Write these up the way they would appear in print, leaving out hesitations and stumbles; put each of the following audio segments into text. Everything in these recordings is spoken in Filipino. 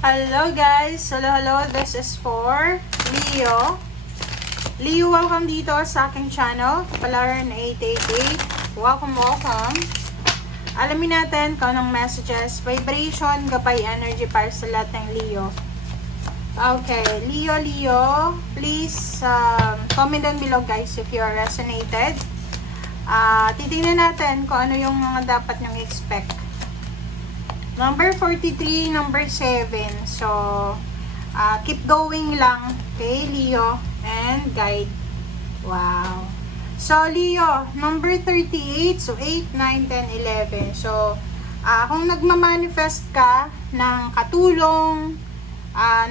Hello guys! Hello, this is for Leo. Leo, welcome dito sa aking channel, Palaran 888. Welcome. Alamin natin kung anong messages, vibration, gabay energy para sa lahat ng Leo. Okay, Leo, please comment down below guys if you are resonated. Titingnan natin kung ano yung mga dapat nyong expect. Number 43, number 7. So, keep going lang. Okay, Leo. And guide. Wow. So, Leo, number 38. So, 8, 9, 10, 11. So, kung nagmamanifest ka ng katulong,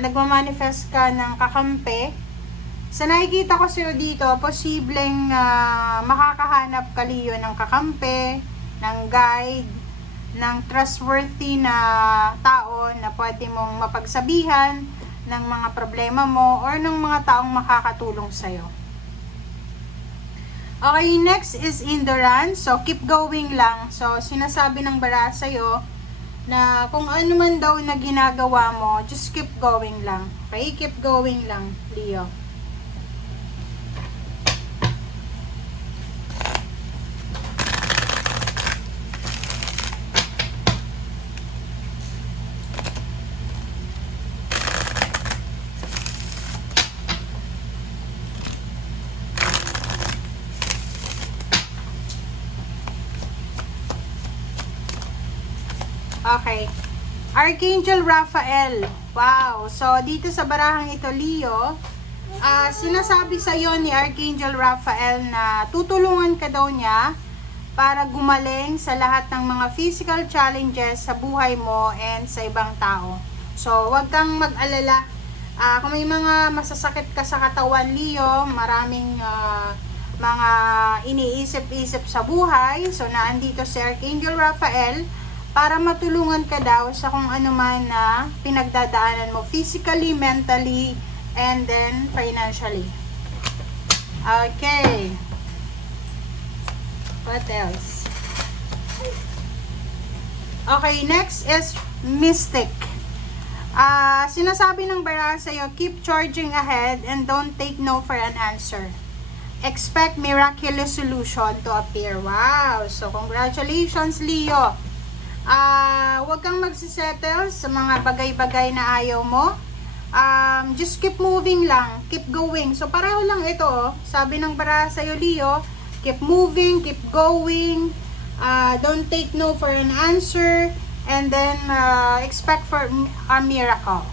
nagmamanifest ka ng kakampi, sa nakikita ko sa'yo dito, posibleng makakahanap ka, Leo, ng kakampi, ng guide, ng trustworthy na tao na pwede mong mapagsabihan ng mga problema mo or ng mga taong makakatulong sa'yo. Okay, next is endurance. So, keep going lang. So, sinasabi ng bara sa'yo na kung ano man daw na ginagawa mo, just keep going lang. Okay, keep going lang, Leo. Okay. Archangel Raphael. Wow. So, dito sa barahang ito, Leo, sinasabi sa iyo ni Archangel Raphael na tutulungan ka daw niya para gumaling sa lahat ng mga physical challenges sa buhay mo and sa ibang tao. So, wag kang mag-alala. Kung may mga masasakit ka sa katawan, Leo, maraming mga iniisip-isip sa buhay. So, naandito si Archangel Raphael para matulungan ka daw sa kung ano man na pinagdadaanan mo physically, mentally, and then financially. Okay. What else? Okay, next is mystic. Sinasabi ng bara sa'yo, keep charging ahead and don't take no for an answer. Expect miraculous solution to appear. Wow! So, congratulations, Leo. Huwag kang magsisettle sa mga bagay-bagay na ayaw mo. Just keep moving lang. Keep going. So, pareho lang ito. Sabi ng bara sa'yo, Leo, keep moving, keep going. Don't take no for an answer. And then, expect for a miracle.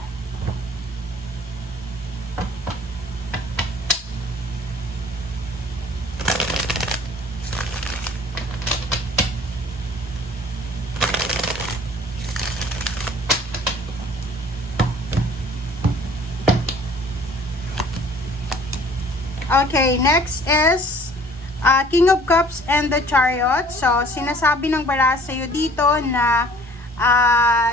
Okay, next is King of Cups and the Chariot. So, sinasabi ng bara sa'yo dito na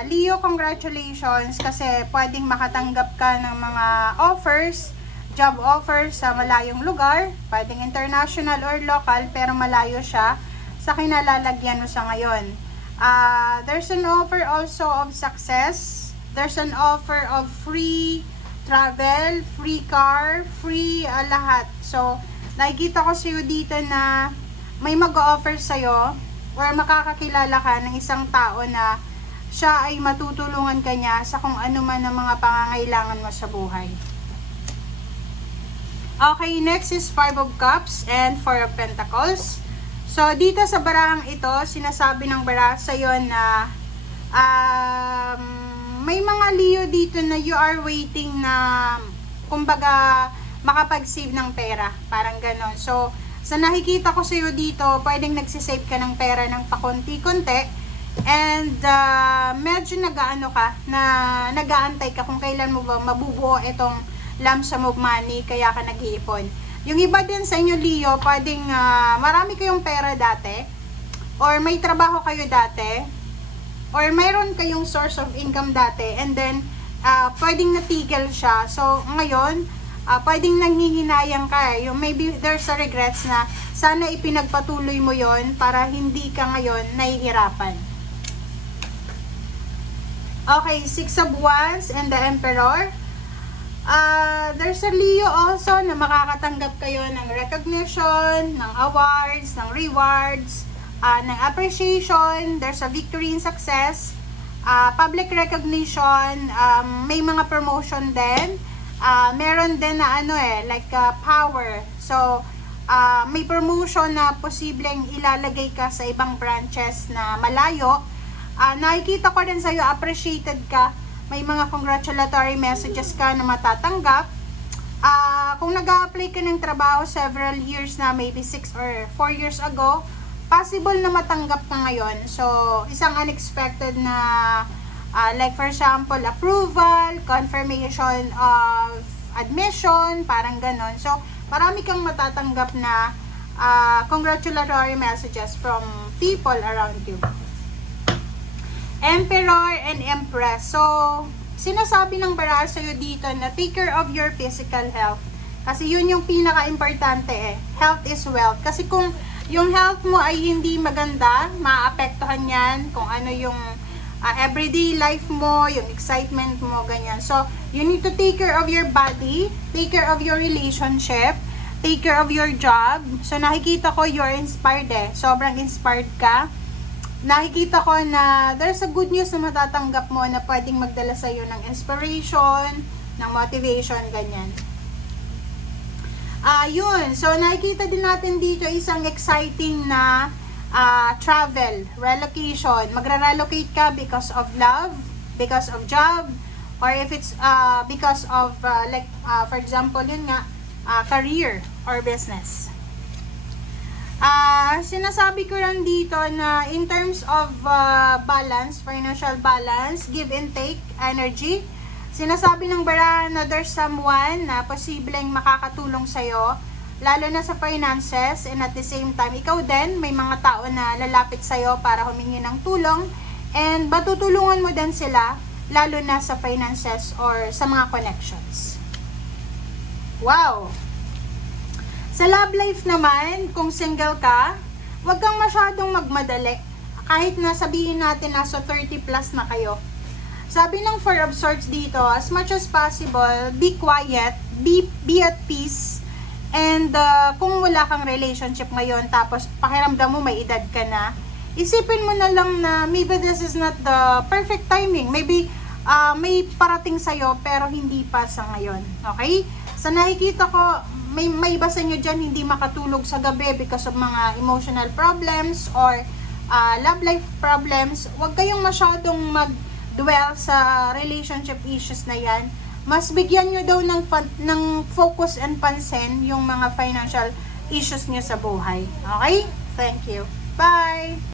Leo, congratulations kasi pwedeng makatanggap ka ng mga offers, job offers sa malayong lugar. Pwedeng international or local pero malayo siya sa kinalalagyan mo sa ngayon. There's an offer also of success. There's an offer of free travel, free car, free lahat. So, nakikita ko sa'yo dito na may mag-offer sa'yo or makakakilala ka ng isang tao na siya ay matutulungan ka niya sa kung ano man ang mga pangangailangan mo sa buhay. Okay, next is 5 of Cups and 4 of Pentacles. So, dito sa barahang ito, sinasabi ng bara sa'yo na may mga Leo dito na you are waiting na kumbaga makapag-save ng pera, parang ganon. So, sa nakikita ko sa'yo dito, pwedeng nagsisave ka ng pera ng pakonti-konti and medyo nag-aano ka, na nag-aantay ka kung kailan mo ba mabubuo itong lump sum of money, kaya ka nag-iipon. Yung iba din sa inyo, Leo, pwedeng marami kayong pera dati or may trabaho kayo dati or mayroon kayong source of income dati and then pwedeng natigil siya. So, ngayon, pwedeng nanghihinayang ka. Yung maybe there's a regrets na sana ipinagpatuloy mo yon para hindi ka ngayon nahihirapan. Okay, Six of Wands and the Emperor. There's a Leo also na makakatanggap kayo ng recognition, ng awards, ng rewards, ng appreciation. There's a victory and success, public recognition, may mga promotion din. Meron din na power. So, may promotion na posibleng ilalagay ka sa ibang branches na malayo. Nakikita ko rin sa'yo, appreciated ka. May mga congratulatory messages ka na matatanggap. Kung nag-a-apply ka ng trabaho several years na, maybe 6 or 4 years ago, possible na matanggap ka ngayon. So, isang unexpected na, like for example, approval, confirmation of admission, parang ganon. So, marami kang matatanggap na congratulatory messages from people around you. Emperor and Empress. So, sinasabi ng baraha sa'yo dito na take care of your physical health. Kasi yun yung pinaka-importante eh. Health is wealth. Kasi kung yung health mo ay hindi maganda, maapektuhan yan kung ano yung everyday life mo, yung excitement mo, ganyan. So, you need to take care of your body, take care of your relationship, take care of your job. So, nakikita ko you're inspired eh. Sobrang inspired ka. Nakikita ko na there's a good news na matatanggap mo na pwedeng magdala sa iyo ng inspiration, ng motivation, ganyan. Yun. So, nakikita din natin dito isang exciting na travel, relocation. Magra-relocate ka because of love, because of job, or if it's because of, for example, yun nga, career or business. Sinasabi ko lang dito na in terms of balance, financial balance, give and take, energy, sinasabi ng baraha na there's someone na posibleng makakatulong sa'yo, lalo na sa finances, and at the same time, ikaw din, may mga tao na lalapit sa'yo para humingi ng tulong, and matutulungan mo din sila, lalo na sa finances or sa mga connections. Wow! Sa love life naman, kung single ka, huwag kang masyadong magmadali. Kahit na sabihin natin nasa 30 plus na kayo. Sabi ng Four of Swords dito, as much as possible, be quiet, be at peace. And kung wala kang relationship ngayon, tapos pakiramdam mo may edad ka na, isipin mo na lang na maybe this is not the perfect timing. Maybe may parating sa'yo pero hindi pa sa ngayon. Okay? Sa nakikita ko, may iba sa inyo dyan hindi makatulog sa gabi because of mga emotional problems or love life problems. Huwag kayong masyadong mag-dwell sa relationship issues na yan. Mas bigyan nyo daw ng focus and pansin yung mga financial issues nyo sa buhay. Okay? Thank you. Bye!